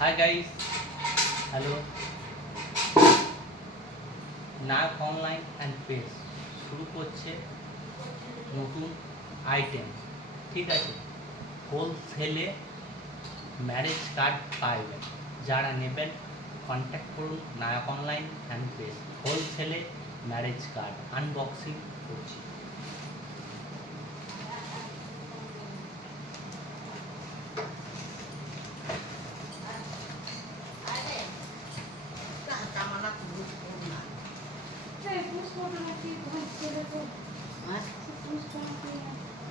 Hi guys hello Nayak online and page শুরু করছে নতুন আইটেম ঠিক আছে? হোলসেলে ম্যারেজ কার্ড পাইবেন। যারা নেবেন কন্ট্যাক্ট করুন নায়ক অনলাইন অ্যান্ড পেজ হোলসেলে ম্যারেজ কার্ড আনবক্সিং করছি।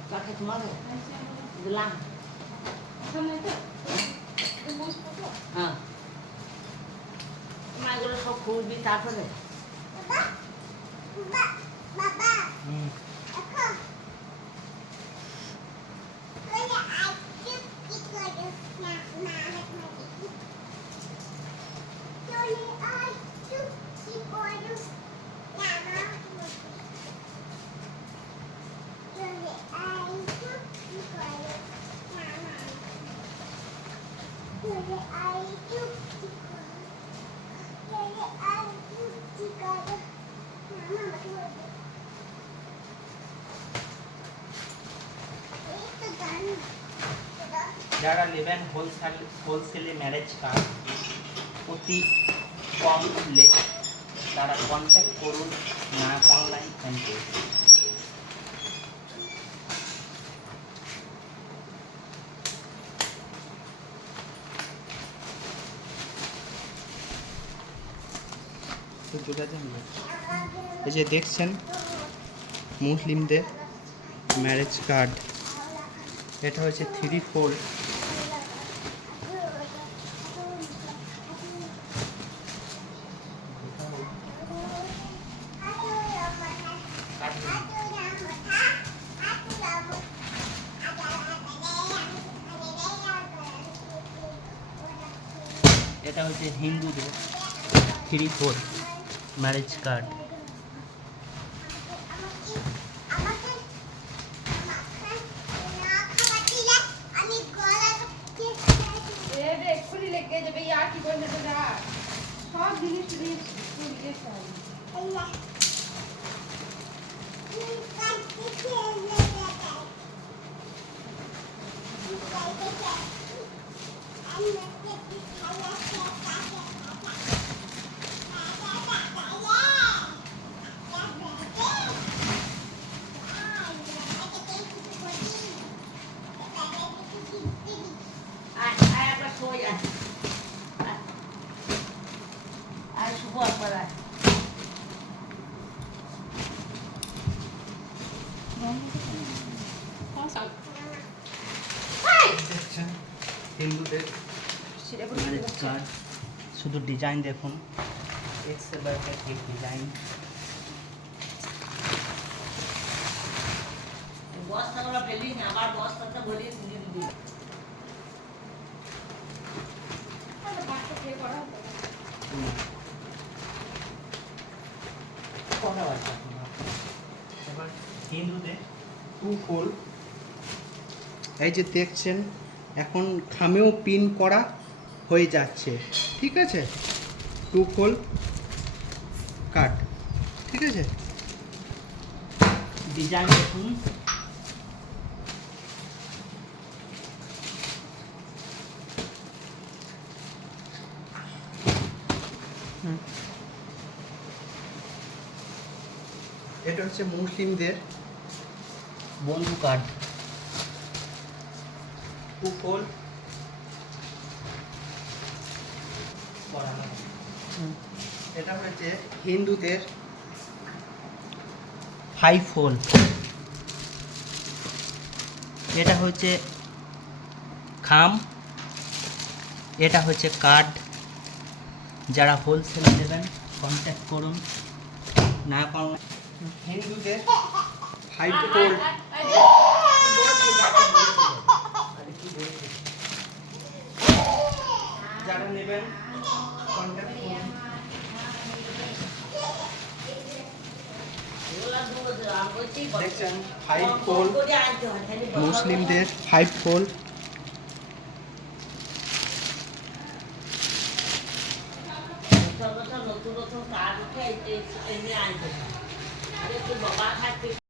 কাকে মারো দিলাম হ্যাঁ। তোমার এগুলো সব খুলবি তারপরে হুম যারা নেবেন হোলসেল হোলসেলে ম্যারেজ কার্ড অতি কম মূল্যে তারা কন্ট্যাক্ট করুন নায়ক অনলাইন অ্যান্ড এই যে দেখছেন, মুসলিমদের ম্যারেজ কার্ড এটা হচ্ছে থ্রি ফোর এটা হচ্ছে হিন্দুদের থ্রি ফোর ম্যারেজ কার্ড এক্ষুনি লেগে হিন্দুদের শুধু ডিজাইন দেখুন। এক্সেল ডিজাইন বস্তাগুলো ফেলি না আবার বস্তাতে ভরিয়ে তুলে দিবি। করা হতো আছে এবার টু এই যে দেখছেন এখন খামেও পিন করা হয়ে যাচ্ছে। ঠিক আছে? টু ফোল কাট ঠিক আছে? ডিজাইন দেখুন। এটা হচ্ছে মুসলিমদের বন্ধু কার্ড। টু এটা হচ্ছে হিন্দুদের ফাইভ ফোল এটা হচ্ছে খাম। এটা হচ্ছে কার্ড। যারা হোলসেল নেবেন কন্ট্যাক্ট করুন। না পারলে হিন্দুদের মুসলিমদের ফাইভ ফোল নতুন নতুন কার্ড উঠে এমনি আনবে Để cho bà.